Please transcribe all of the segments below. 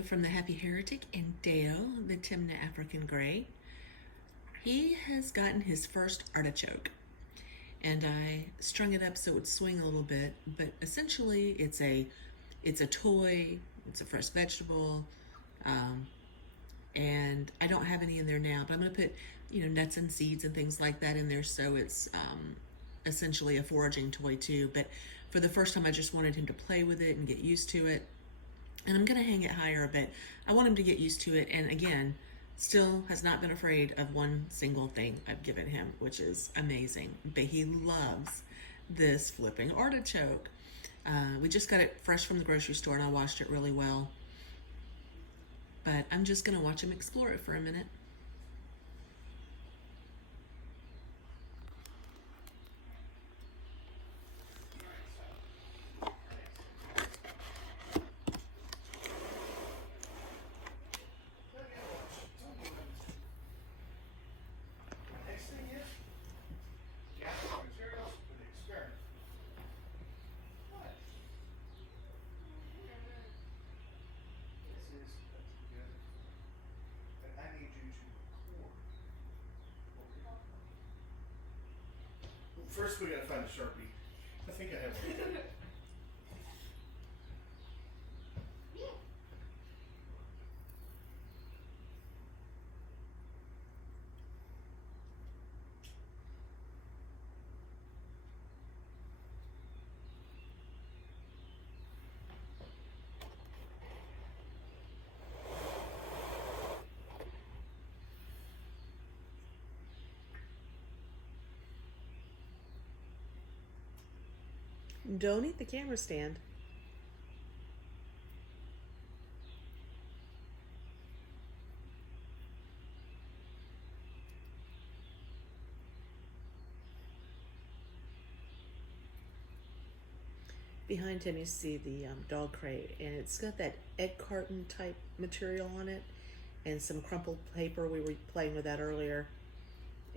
Dayo from the Happy Heretic and Dayo, the Timneh African Grey. He has gotten his first artichoke, and I strung it up so it would swing a little bit, but essentially it's a toy, it's a fresh vegetable, and I don't have any in there now, but I'm going to put, nuts and seeds and things like that in there, so it's essentially a foraging toy too. But for the first time, I just wanted him to play with it and get used to it. And I'm going to hang it higher a bit. I want him to get used to it, and again, still has not been afraid of one single thing I've given him, which is amazing. But he loves this flipping artichoke. We just got it fresh from the grocery store, and I washed it really well. But I'm just going to watch him explore it for a minute. First, we gotta find a Sharpie. I think I have one. Don't eat the camera stand. Behind him you see the dog crate, and it's got that egg carton type material on it and some crumpled paper. We were playing with that earlier,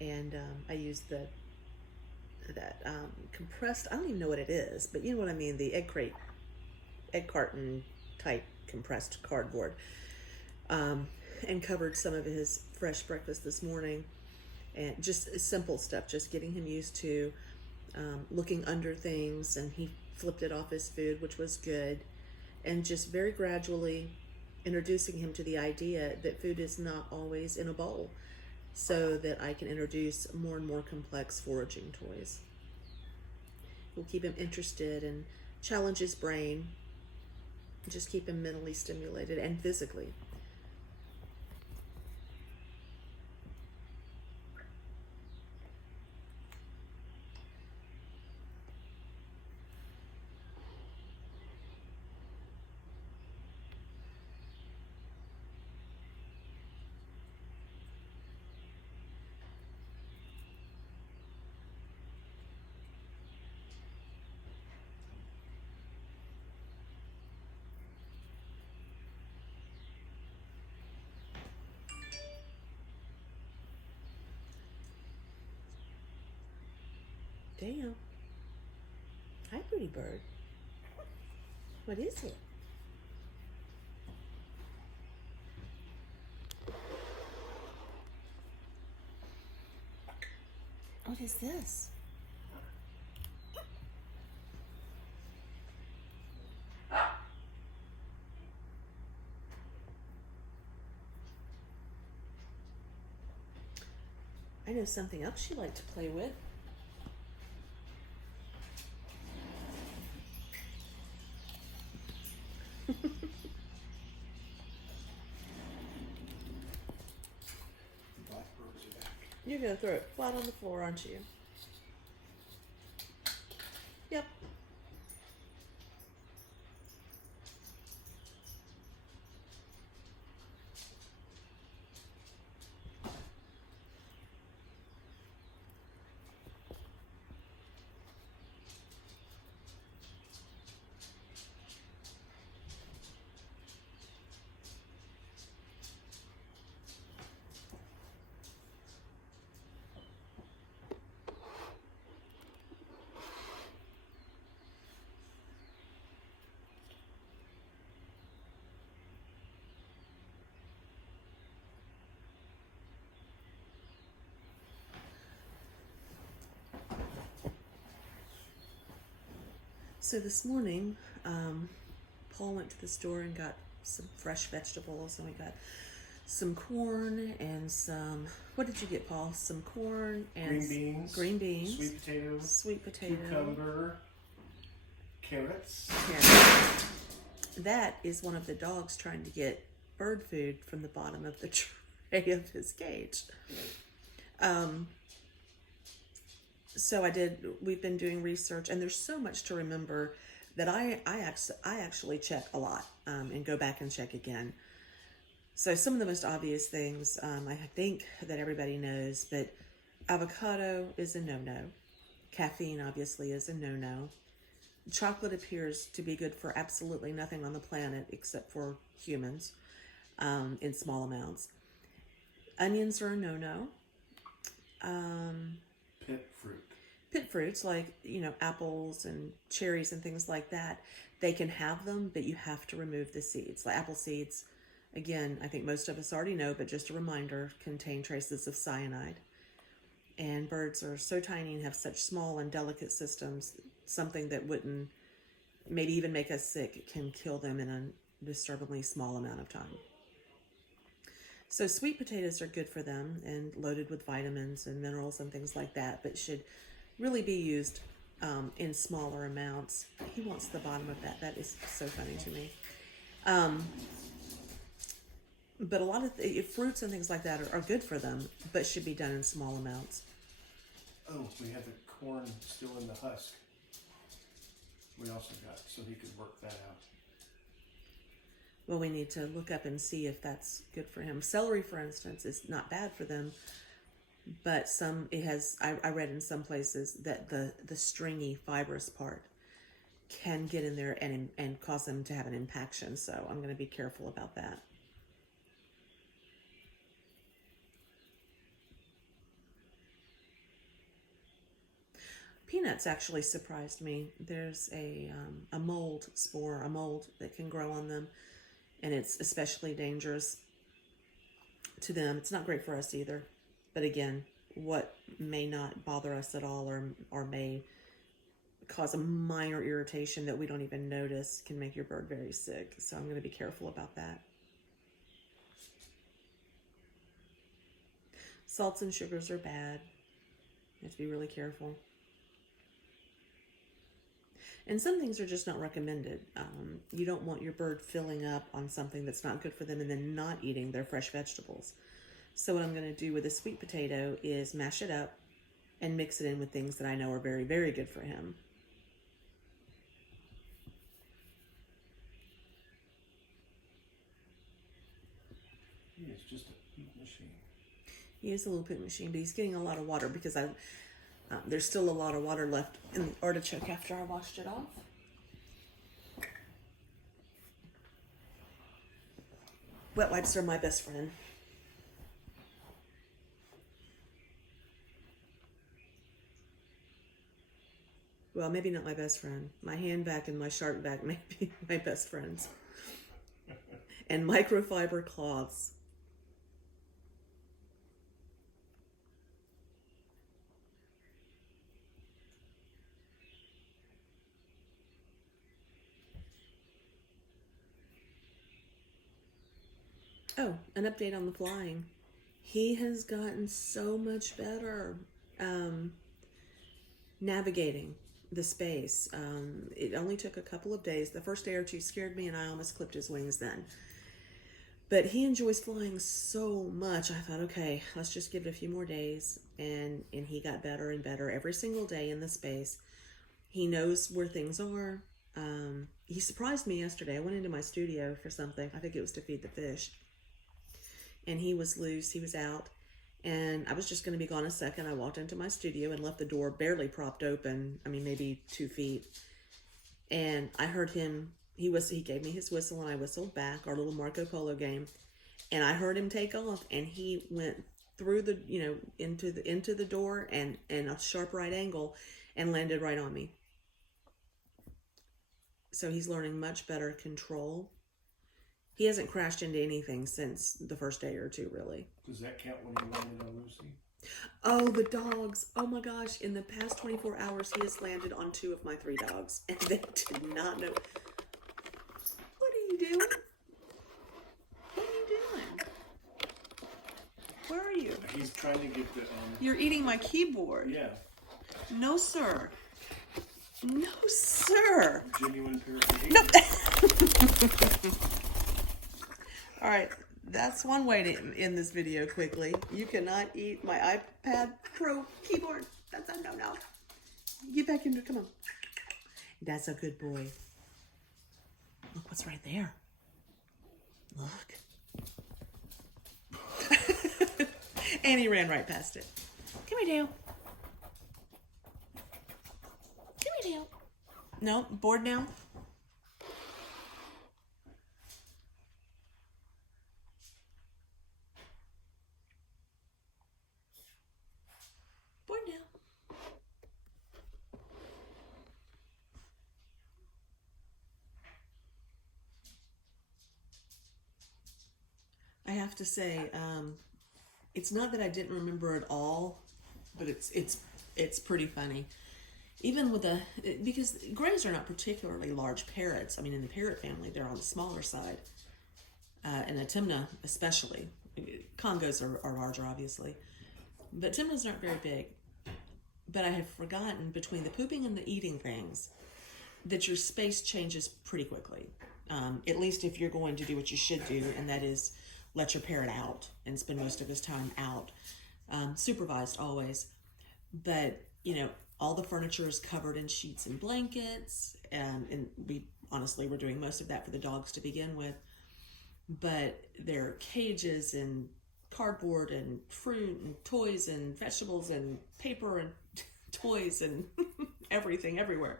and I used that compressed, I don't even know what it is, but you know what I mean, the egg carton type compressed cardboard, and covered some of his fresh breakfast this morning. And just simple stuff, just getting him used to looking under things, and he flipped it off his food, which was good, and just very gradually introducing him to the idea that food is not always in a bowl, so that I can introduce more and more complex foraging toys. We'll keep him interested and challenge his brain, just keep him mentally stimulated and physically. Damn. Hi, pretty bird. What is it? What is this? I know something else she liked to play with. You're gonna throw it flat on the floor, aren't you? Yep. So this morning, Paul went to the store and got some fresh vegetables, and we got some corn and some. What did you get, Paul? Some corn and green beans, sweet potato, cucumber, carrots. That is one of the dogs trying to get bird food from the bottom of the tray of his cage. So we've been doing research, and there's so much to remember that I actually check a lot and go back and check again. So some of the most obvious things I think that everybody knows, but avocado is a no-no. Caffeine obviously is a no-no. Chocolate appears to be good for absolutely nothing on the planet except for humans in small amounts. Onions are a no-no. Pit fruits like, apples and cherries and things like that, they can have them, but you have to remove the seeds. Like apple seeds, again, I think most of us already know, but just a reminder, contain traces of cyanide. And birds are so tiny and have such small and delicate systems, something that wouldn't maybe even make us sick can kill them in a disturbingly small amount of time. So sweet potatoes are good for them and loaded with vitamins and minerals and things like that, but should really be used in smaller amounts. He wants the bottom of that. That is so funny to me. But a lot of fruits and things like that are good for them, but should be done in small amounts. Oh, we have the corn still in the husk. We also got, so he could work that out. Well, we need to look up and see if that's good for him. Celery, for instance, is not bad for them, but I read in some places that the stringy, fibrous part can get in there and cause them to have an impaction. So I'm going to be careful about that. Peanuts actually surprised me. There's a mold spore, a mold that can grow on them, and it's especially dangerous to them. It's not great for us either. But again, what may not bother us at all or may cause a minor irritation that we don't even notice can make your bird very sick. So I'm going to be careful about that. Salts and sugars are bad. You have to be really careful. And some things are just not recommended. You don't want your bird filling up on something that's not good for them and then not eating their fresh vegetables. So what I'm going to do with a sweet potato is mash it up and mix it in with things that I know are very, very good for him. He is just a poop machine. He is a little poop machine, but he's getting a lot of water because there's still a lot of water left in the artichoke after I washed it off. Wet wipes are my best friend. Well, maybe not my best friend. My hand vac and my shark vac may be my best friends. And microfiber cloths. Oh, an update on the flying. He has gotten so much better navigating the space. It only took a couple of days. The first day or two scared me and I almost clipped his wings then. But he enjoys flying so much. I thought, okay, let's just give it a few more days. And he got better and better every single day in the space. He knows where things are. He surprised me yesterday. I went into my studio for something. I think it was to feed the fish. And he was loose. He was out. And I was just going to be gone a second. I walked into my studio and left the door barely propped open. I mean, maybe 2 feet. And I heard him. He gave me his whistle and I whistled back, our little Marco Polo game. And I heard him take off and he went through the, into the door and a sharp right angle and landed right on me. So he's learning much better control. He hasn't crashed into anything since the first day or two, really. Does that count when you landed on Lucy? Oh, the dogs. Oh my gosh. In the past 24 hours, he has landed on 2 of my 3 dogs. And they did not know. What are you doing? What are you doing? Where are you? He's trying to get the, You're eating my keyboard. yeah, No, sir. No, sir. genuine purification. No. All right. That's one way to end this video quickly. You cannot eat my iPad Pro keyboard. That's a no-no. Get back in there. Come on. That's a good boy. Look what's right there. Look. And he ran right past it. Come here, Dale. Come here, Dale. No, bored now? Bored now. I have to say, it's not that I didn't remember it all, but it's pretty funny. Even with because grays are not particularly large parrots. I mean, in the parrot family, they're on the smaller side, and a Timneh especially. Congos are larger, obviously, but Timnehs aren't very big. But I had forgotten, between the pooping and the eating things, that your space changes pretty quickly. At least if you're going to do what you should do, and that is let your parrot out and spend most of his time out, supervised always. But all the furniture is covered in sheets and blankets, and we honestly were doing most of that for the dogs to begin with. But there are cages and cardboard and fruit and toys and vegetables and paper and toys and everything everywhere.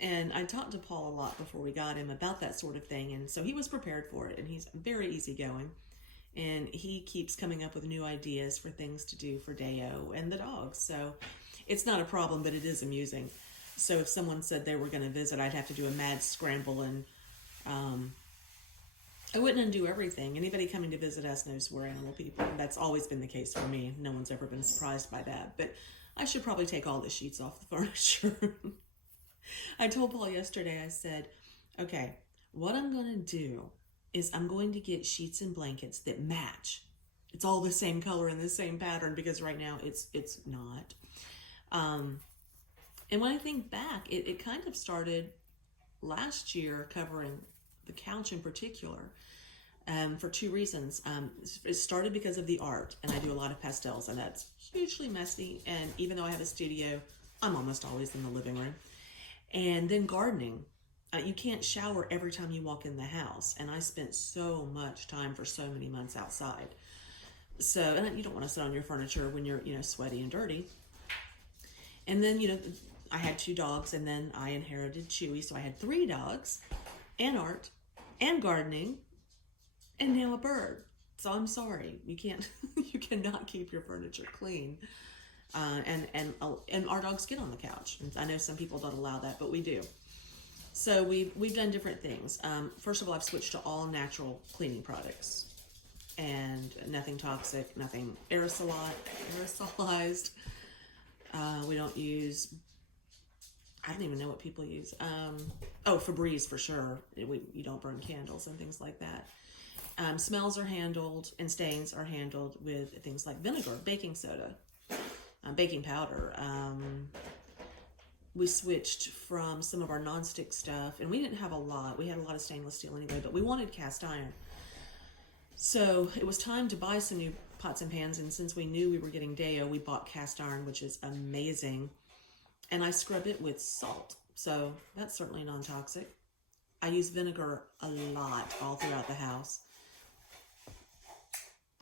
And I talked to Paul a lot before we got him about that sort of thing, and so he was prepared for it, and he's very easygoing, and he keeps coming up with new ideas for things to do for Dayo and the dogs. So it's not a problem, but it is amusing. So if someone said they were going to visit, I'd have to do a mad scramble, and I wouldn't undo everything. Anybody coming to visit us knows we're animal people. That's always been the case for me. No one's ever been surprised by that. But I should probably take all the sheets off the furniture. I told Paul yesterday, I said, okay, what I'm going to do is I'm going to get sheets and blankets that match. It's all the same color and the same pattern, because right now it's not. And when I think back, it kind of started last year, covering the couch in particular, for 2 reasons. It started because of the art, and I do a lot of pastels, and that's hugely messy. And even though I have a studio, I'm almost always in the living room. And then gardening. You can't shower every time you walk in the house, and I spent so much time for so many months outside. So, and you don't want to sit on your furniture when you're, sweaty and dirty. And then, I had 2 dogs, and then I inherited Chewy, so I had 3 dogs, and art, and gardening, and now a bird. So I'm sorry, you cannot keep your furniture clean. And our dogs get on the couch. And I know some people don't allow that, but we do. So we've done different things. First of all, I've switched to all natural cleaning products, and nothing toxic, nothing aerosolized. We don't use, I don't even know what people use. Febreze for sure. You don't burn candles and things like that. Smells are handled, and stains are handled with things like vinegar, baking soda, baking powder. We switched from some of our nonstick stuff, and we didn't have a lot. We had a lot of stainless steel anyway, but we wanted cast iron. So it was time to buy some new pots and pans, and since we knew we were getting Dayo, we bought cast iron, which is amazing. And I scrub it with salt, so that's certainly non-toxic. I use vinegar a lot all throughout the house.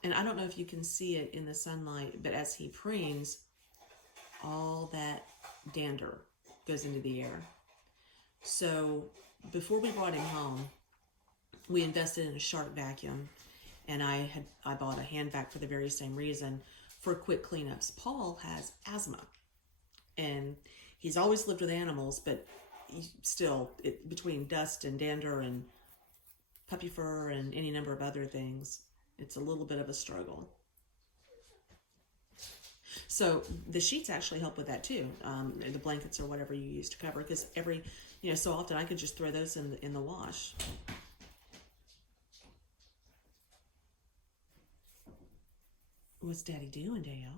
And I don't know if you can see it in the sunlight, but as he preens, all that dander goes into the air. So before we brought him home, we invested in a shark vacuum, and I bought a hand vac for the very same reason, for quick cleanups. Paul has asthma, and he's always lived with animals, but still, between dust and dander and puppy fur and any number of other things, it's a little bit of a struggle. So the sheets actually help with that too. The blankets or whatever you use to cover, because every, so often I could just throw those in the wash. What's Daddy doing, Dayo?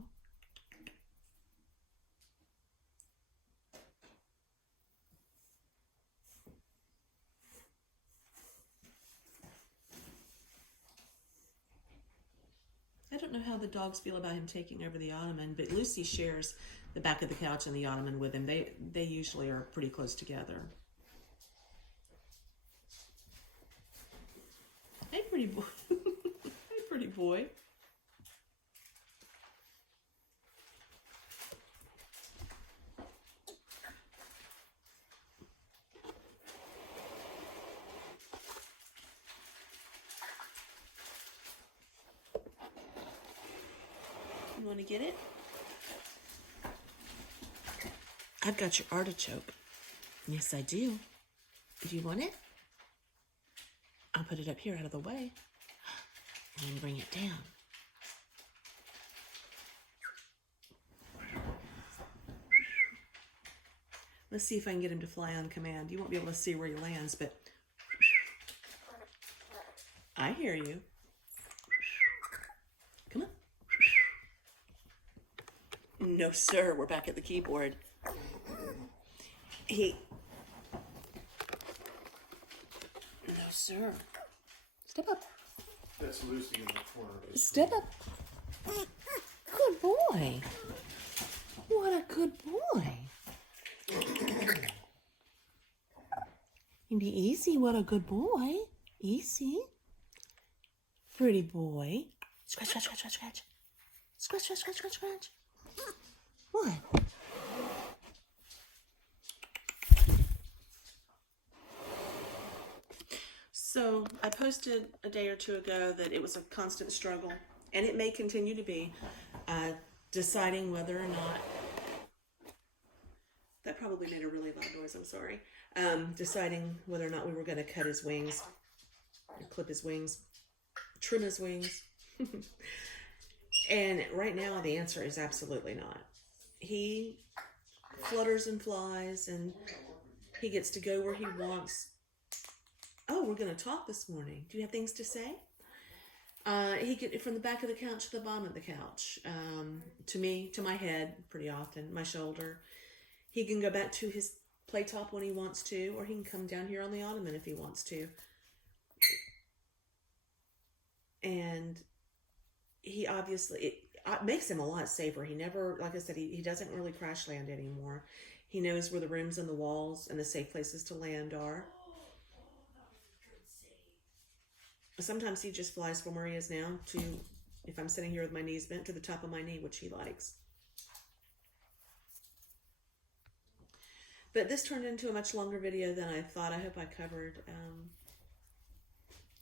I don't know how the dogs feel about him taking over the ottoman, but Lucy shares the back of the couch and the ottoman with him. They usually are pretty close together. Hey, pretty boy. Hey, pretty boy. You want to get it? I've got your artichoke. Yes, I do. Do you want it? I'll put it up here out of the way and then bring it down. Let's see if I can get him to fly on command. You won't be able to see where he lands, but I hear you. Come on. No, sir. We're back at the keyboard. No, sir. Step up. That's Lucy in the corner. Step up. Good boy. What a good boy. Be easy. What a good boy. Easy. Pretty boy. Scratch, scratch, scratch, scratch, scratch. Scratch, scratch, scratch, scratch, scratch. What? So I posted a day or two ago that it was a constant struggle, and it may continue to be, deciding whether or not, that probably made a really loud noise, I'm sorry, deciding whether or not we were going to cut his wings, clip his wings, trim his wings. And right now the answer is absolutely not. He flutters and flies, and he gets to go where he wants. Oh, we're going to talk this morning. Do you have things to say? He get from the back of the couch to the bottom of the couch, to me, to my head, pretty often, my shoulder. He can go back to his play top when he wants to, or he can come down here on the ottoman if he wants to. And he obviously, it makes him a lot safer. He never, like I said, he doesn't really crash land anymore. He knows where the rooms and the walls and the safe places to land are. Sometimes he just flies from where he is now to, if I'm sitting here with my knees bent, to the top of my knee, which he likes. But this turned into a much longer video than I thought. I hope I covered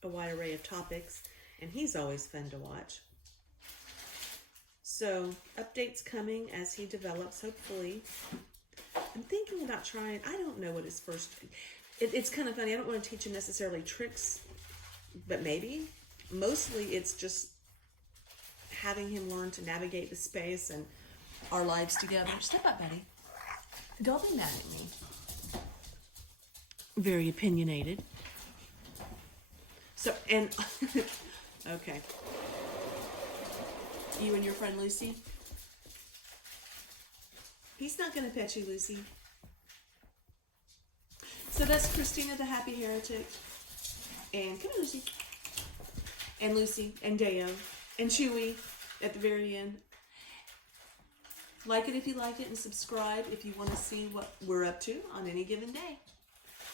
a wide array of topics, and he's always fun to watch. So, updates coming as he develops, hopefully. I'm thinking about trying, I don't know what his first, it's kind of funny, I don't want to teach him necessarily tricks, but maybe. Mostly it's just having him learn to navigate the space and our lives together. Step up, buddy. Don't be mad at me. Very opinionated. So, and, okay. You and your friend Lucy? He's not going to pet you, Lucy. So that's Christina the Happy Heretic. And, come on, Lucy. And Lucy, and Dayo, and Chewy at the very end. Like it if you like it, and subscribe if you want to see what we're up to on any given day.